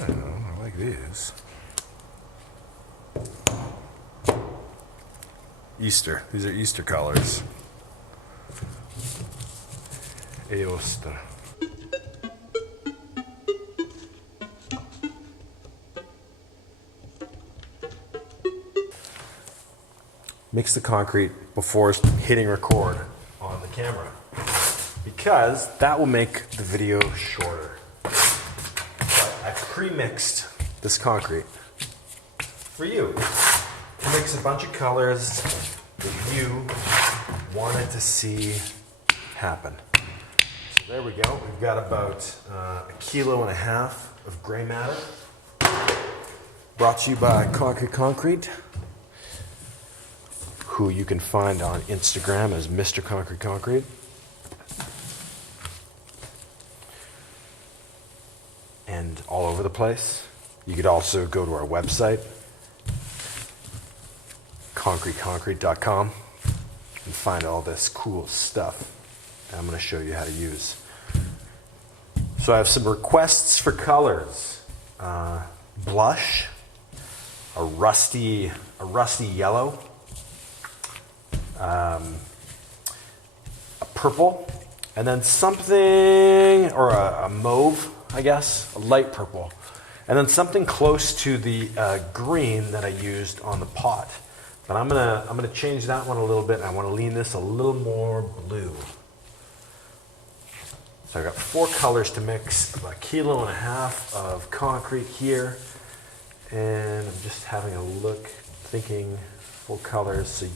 I don't know, I like these. Easter. These are Easter colors. Easter. Mix the concrete before hitting record on the camera, because that will make the video shorter. But I pre-mixed this concrete for you to mix a bunch of colors that you wanted to see happen. So there we go. We've got about 1.5 kilos of gray matter, brought to you by Concrete, who you can find on Instagram as Mr. Concrete. And all over the place. You could also go to our website, concrete.com, and find all this cool stuff that I'm going to show you how to use. So I have some requests for colors. Blush, a rusty yellow, a purple, and then something, or a mauve, I guess, a light purple, and then something close to the green that I used on the pot. But I'm gonna change that one a little bit, and I want to lean this a little more blue. So I've got 4 colors to mix, about 1.5 kilos of concrete here, and I'm just having a look, thinking 4 colors. So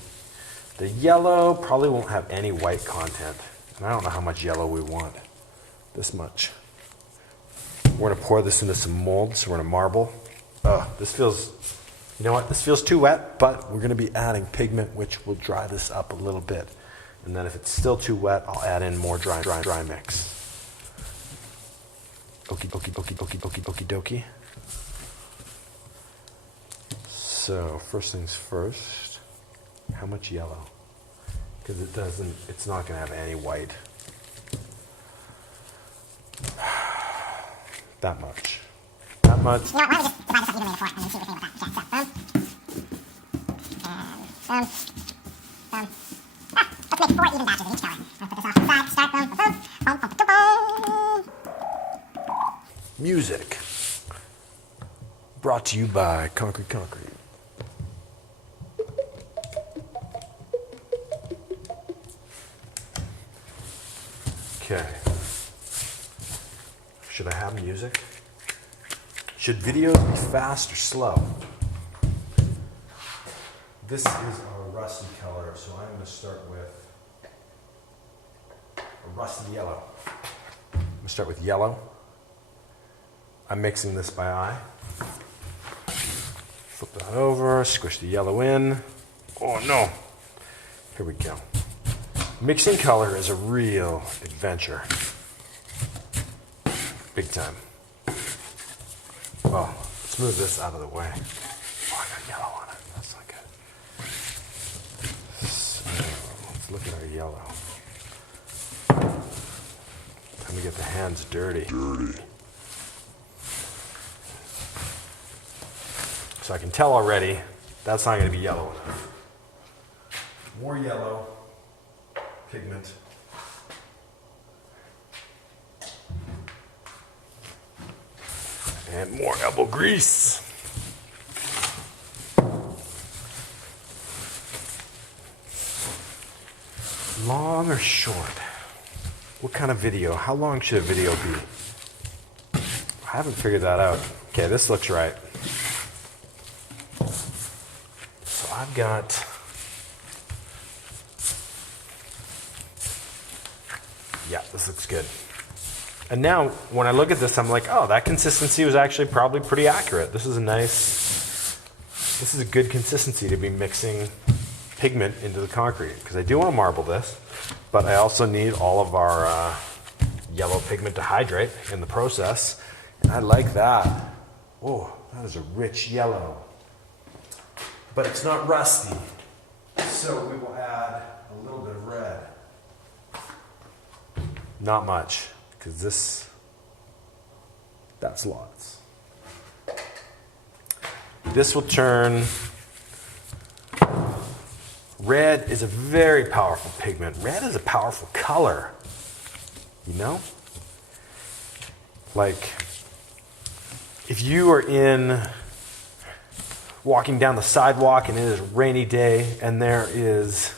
the yellow probably won't have any white content, and I don't know how much yellow we want. This much. We're gonna pour this into some molds. So we're gonna marble. This feels, you know what? This feels too wet, but we're gonna be adding pigment, which will dry this up a little bit. And then if it's still too wet, I'll add in more dry mix. Okie dokie. So first things first, how much yellow? Because it's not gonna have any white. That much. You know what, why don't we just divide this up evenly into 4 and then see what we think about that. Okay, so let's make 4 even batches of each color. I'll put this off to the side, start, boom. Music. Brought to you by Concrete. Okay. Should I have music? Should videos be fast or slow? This is a rusty color, so I'm going to start with a rusty yellow. I'm going to start with yellow. I'm mixing this by eye. Flip that over, squish the yellow in. Oh no! Here we go. Mixing color is a real adventure. Big time. Well, let's move this out of the way. Oh, I got yellow on it. That's not good. So, let's look at our yellow. Time to get the hands dirty. So I can tell already that's not going to be yellow enough. More yellow pigment. And more elbow grease. Long or short? What kind of video? How long should a video be? I haven't figured that out. Okay, this looks right. So I've got... Yeah, this looks good. And now, when I look at this, I'm like, oh, that consistency was actually probably pretty accurate. This is a good consistency to be mixing pigment into the concrete, because I do want to marble this, but I also need all of our yellow pigment to hydrate in the process, and I like that. Oh, that is a rich yellow. But it's not rusty, so we will add a little bit of red. Not much. Because that's lots. this will turn. Red is a very powerful pigment. Red is a powerful color, you know? Like, if you are walking down the sidewalk and it is a rainy day and there is,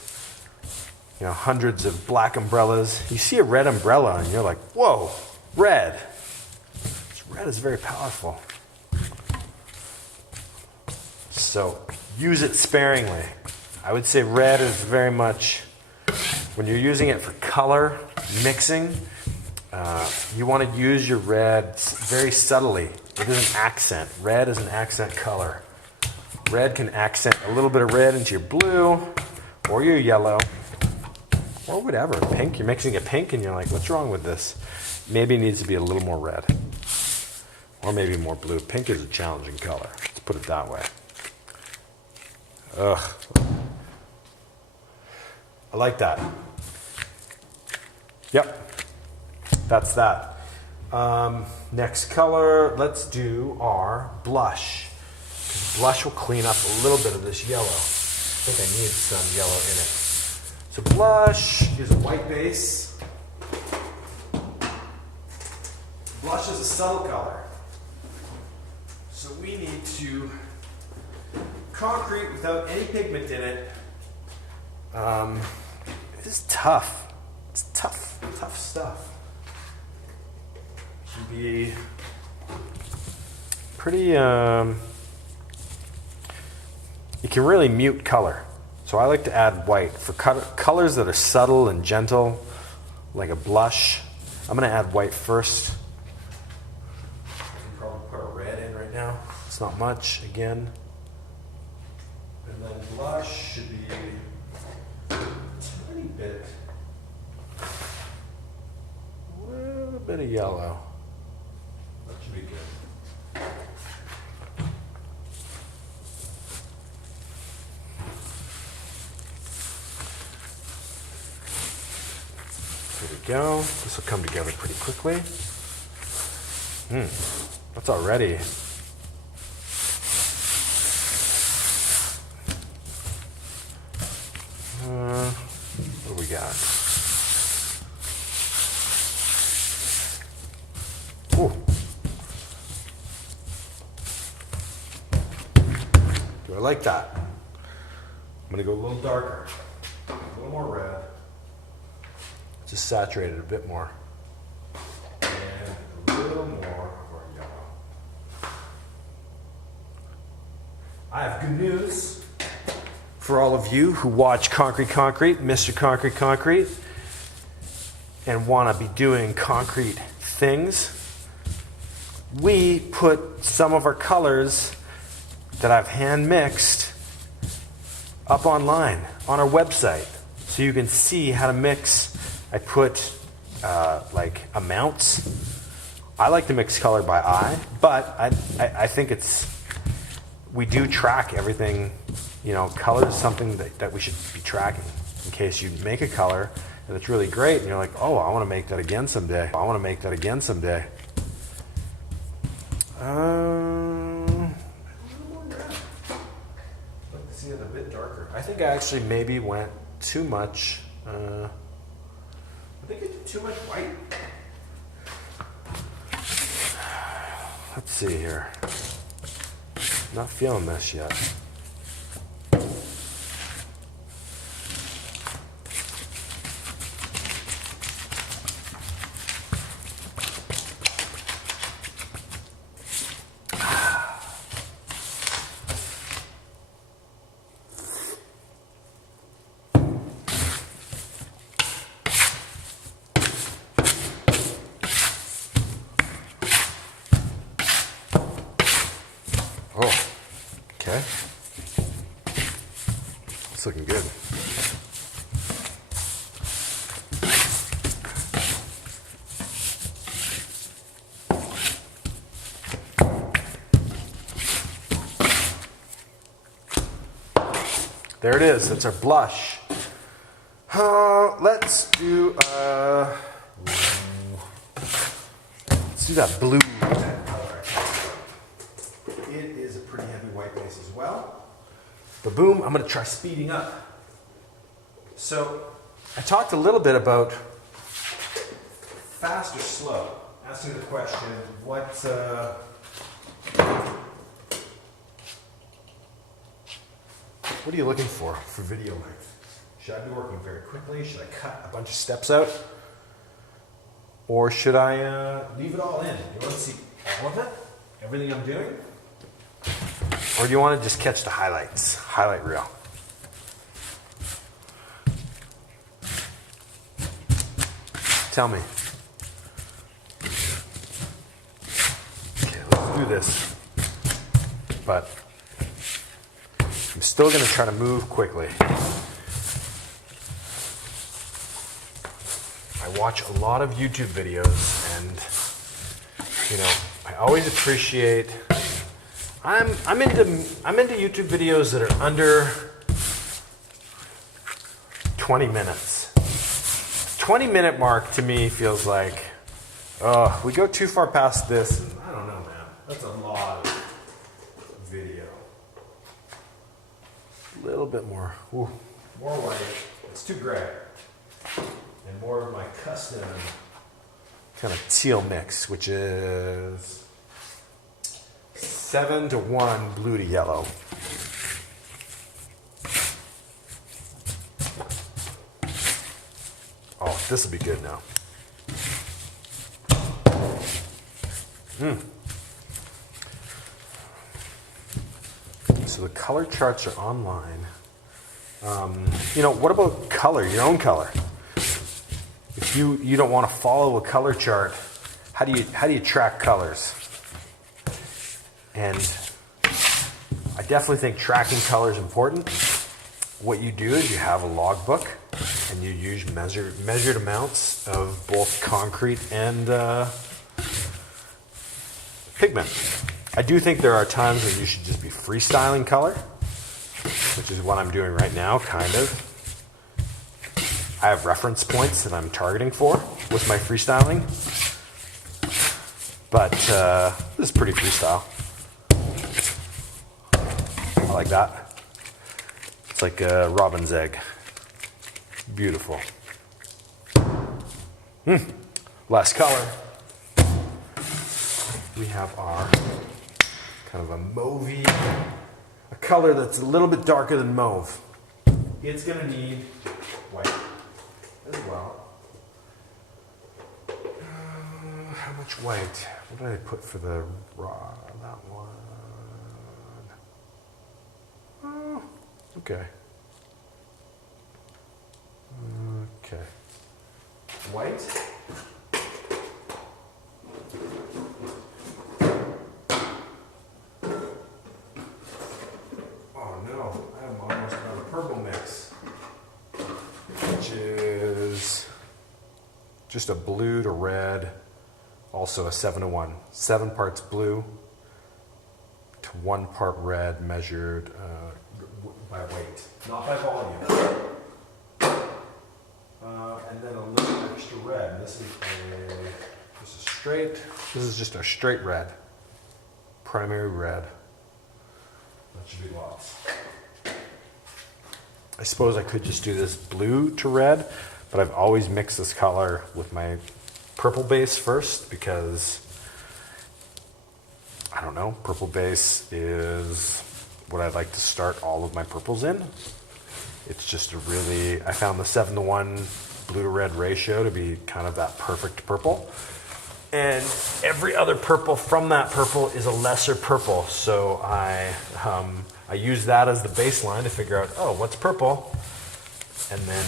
hundreds of black umbrellas, you see a red umbrella and you're like, whoa, red. Red is very powerful. So use it sparingly. I would say red is very much, when you're using it for color mixing, you want to use your red very subtly. It is an accent. Red is an accent color. Red can accent a little bit of red into your blue or your yellow or whatever. Pink, you're mixing it pink and you're like, what's wrong with this? Maybe it needs to be a little more red or maybe more blue. Pink is a challenging color. Let's put it that way. Ugh. I like that. Yep, that's that. Next color, let's do our blush. Blush will clean up a little bit of this yellow. I think I need some yellow in it. So blush is a white base. Blush is a subtle color. So we need to concrete without any pigment in it. It is tough. It's tough stuff. It can be pretty, it can really mute color. So I like to add white. For colors that are subtle and gentle, like a blush, I'm going to add white first. I can probably put a red in right now. It's not much, again. And then blush should be a tiny bit, a little bit of yellow. That should be good. There we go. This will come together pretty quickly. That's already. What do we got? Ooh. Do I like that? I'm going to go a little darker, a little more red. Just saturate it a bit more. And a little more of our yellow. I have good news for all of you who watch Concrete, Mr. Concrete, and want to be doing concrete things. We put some of our colors that I've hand mixed up online on our website so you can see how to mix. I put like amounts. I like to mix color by eye, but I think we do track everything. Color is something that we should be tracking in case you make a color and it's really great and you're like, oh, I want to make that again someday. Let's see it a bit darker. I think I actually maybe went too much. I think I did too much white. Let's see here. Not feeling this yet. Oh, okay. It's looking good. There it is. That's our blush. Let's do that blue color. It is a pretty pretty heavy white base as well. But boom, I'm gonna try speeding up. So I talked a little bit about fast or slow. Asking the question, what are you looking for video length? Should I be working very quickly? Should I cut a bunch of steps out? Or should I leave it all in? Do you want to see all of it? Everything I'm doing? Or do you want to just catch the highlights? Highlight reel. Tell me. Okay, let's do this. But I'm still going to try to move quickly. I watch a lot of YouTube videos, and you know, I always appreciate. I'm into YouTube videos that are under 20 minutes. 20-minute mark to me feels like, oh, we go too far past this, and I don't know, man. That's a lot of video. A little bit more. Ooh, more white. It's too gray. And more of my custom kind of teal mix, which is 7-to-1 blue to yellow. Oh, this will be good now. So the color charts are online. You know, what about color, your own color? If you don't want to follow a color chart, how do you track colors? And I definitely think tracking color is important. What you do is you have a logbook, and you use measured amounts of both concrete and pigment. I do think there are times when you should just be freestyling color, which is what I'm doing right now, kind of. I have reference points that I'm targeting for with my freestyling, but this is pretty freestyle. I like that. It's like a robin's egg. Beautiful. Last color. We have our kind of a mauvey, a color that's a little bit darker than mauve. It's going to need white as well. How much white? What did I put for the raw? That one. Oh, okay. Okay. White. Oh no, I'm almost out of purple mix, which is just a blue to red, also a 7-to-1. 7 parts blue to 1 part red, measured by weight, not by volume. And then a little extra red. This is just a straight red, primary red. That should be lots. I suppose I could just do this blue to red, but I've always mixed this color with my purple base first because, I don't know, purple base is what I'd like to start all of my purples in. It's just a really, I found the 7-to-1 blue to red ratio to be kind of that perfect purple. And every other purple from that purple is a lesser purple. So I use that as the baseline to figure out, oh, what's purple? And then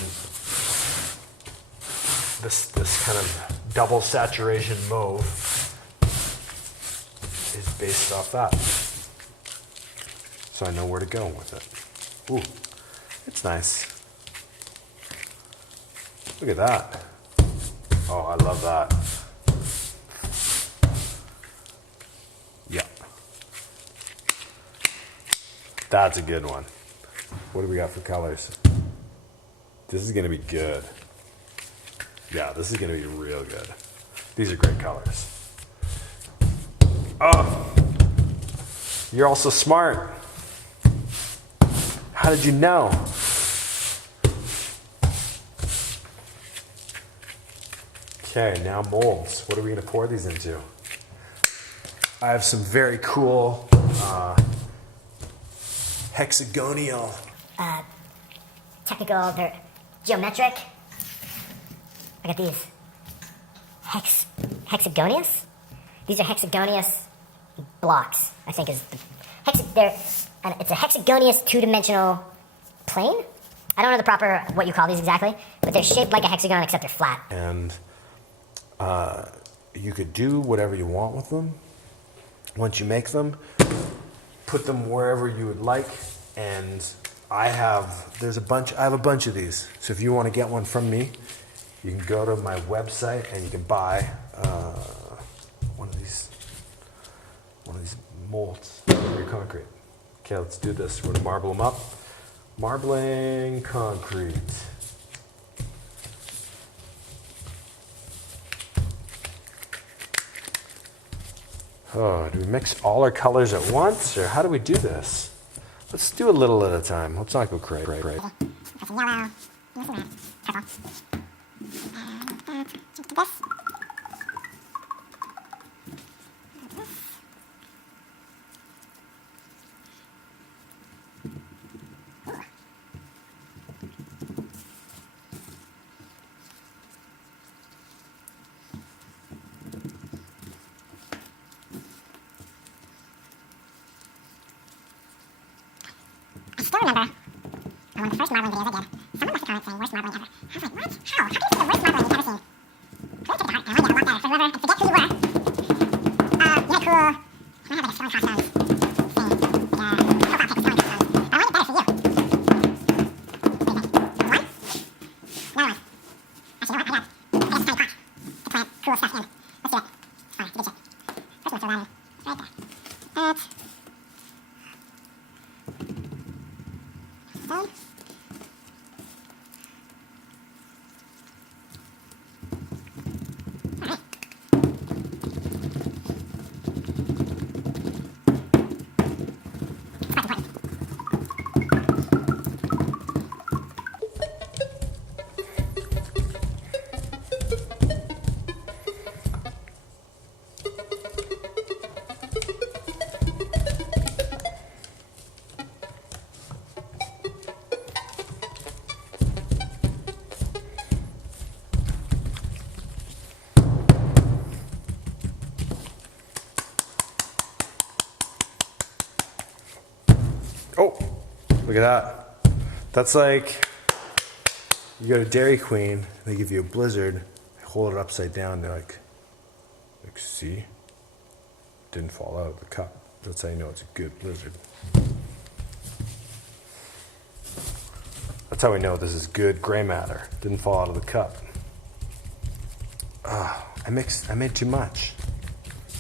this kind of double saturation mauve is based off that. So I know where to go with it. Ooh, it's nice. Look at that. Oh, I love that. Yeah. That's a good one. What do we got for colors? This is going to be good. Yeah, this is going to be real good. These are great colors. Oh, You're also smart. How did you know? Okay, now molds. What are we going to pour these into? I have some very cool hexagonal. Technical, they're geometric. I got these. Hexagonous? These are hexagonous blocks, I think is the... it's a hexagonous two-dimensional plane. I don't know the proper, what you call these exactly, but they're shaped like a hexagon except they're flat. And you could do whatever you want with them. Once you make them, put them wherever you would like. And I have a bunch of these. So if you want to get one from me, you can go to my website and you can buy one of these molds for your concrete. Okay, let's do this. We're gonna marble them up. Marbling concrete. Oh, do we mix all our colors at once, or how do we do this? Let's do a little at a time. Let's not go crazy. Put some yellow, and some red, purple. And this. I still remember one of the first marbling videos I did. Someone must have commented saying, worst marbling ever. I was like, what? How? How can you say the worst marbling you've ever seen? Really took it to heart. I want to get a lot better. For whoever, I forget who you were. You had a cool... I had like a sewing crossbones thing. Like a profile pic with sewing crossbones. But I want it better for you. What do you think? One? Another one. Actually, you know what? I got this tiny pot to plant cool stuff in. Let's do it. It's fine. It's a good shape. First one, throw that in. Right there. That's... done. Oh, look at that. That's like, you go to Dairy Queen, they give you a Blizzard, they hold it upside down, they're like, see? Didn't fall out of the cup. That's how you know it's a good Blizzard. That's how we know this is good gray matter. Didn't fall out of the cup. I made too much.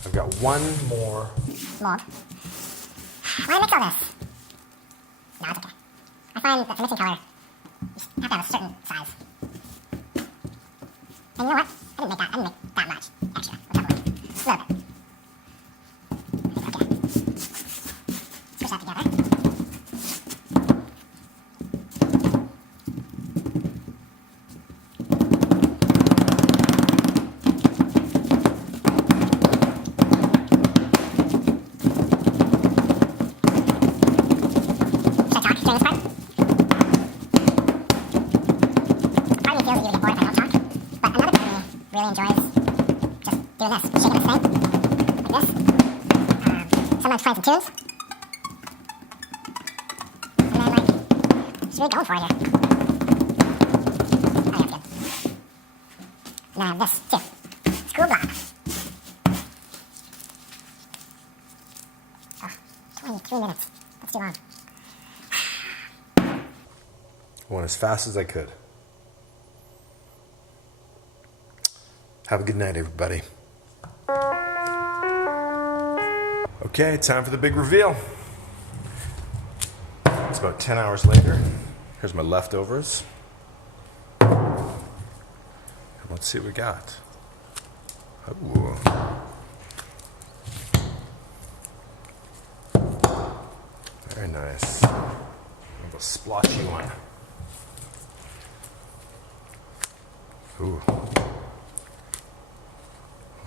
I've got one more. Mold. Why mix all this? No, it's okay. I find that for mixing color, you just have to have a certain size. And you know what? I didn't make that much extra. Let's have a look. Just a little bit. Okay. Squish that together. Really enjoys just doing this, shaking this thing, like this. Sometimes playing some tunes. And then like, just really going for it here. Oh yeah, that's good. And then I have this too. School block. Oh, 23 minutes. That's too long. I went as fast as I could. Have a good night, everybody. Okay, time for the big reveal. It's about 10 hours later. Here's my leftovers. Let's see what we got. Ooh. nice. The splotchy one. Ooh.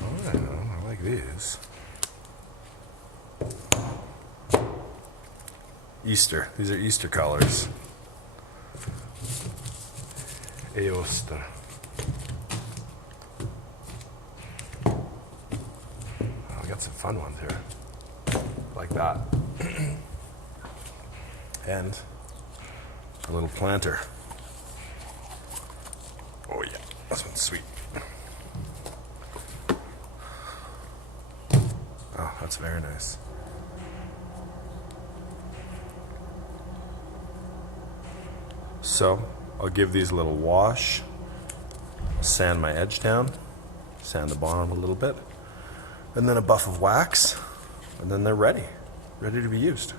Oh, I like these. Easter. These are Easter colors. Easter. Oh, we got some fun ones here. Like that. And a little planter. Oh yeah, this one's sweet. Oh, that's very nice. So, I'll give these a little wash, sand my edge down, sand the bottom a little bit, and then a buff of wax, and then they're ready to be used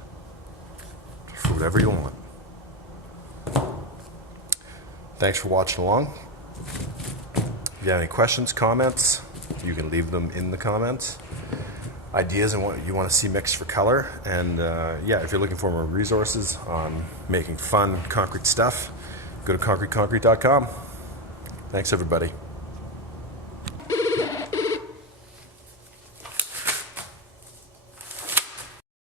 for whatever you want. Thanks for watching along. If you have any questions, comments, you can leave them in the comments. Ideas and what you want to see mixed for color. And yeah, if you're looking for more resources on making fun concrete stuff, go to concreteconcrete.com. Thanks, everybody.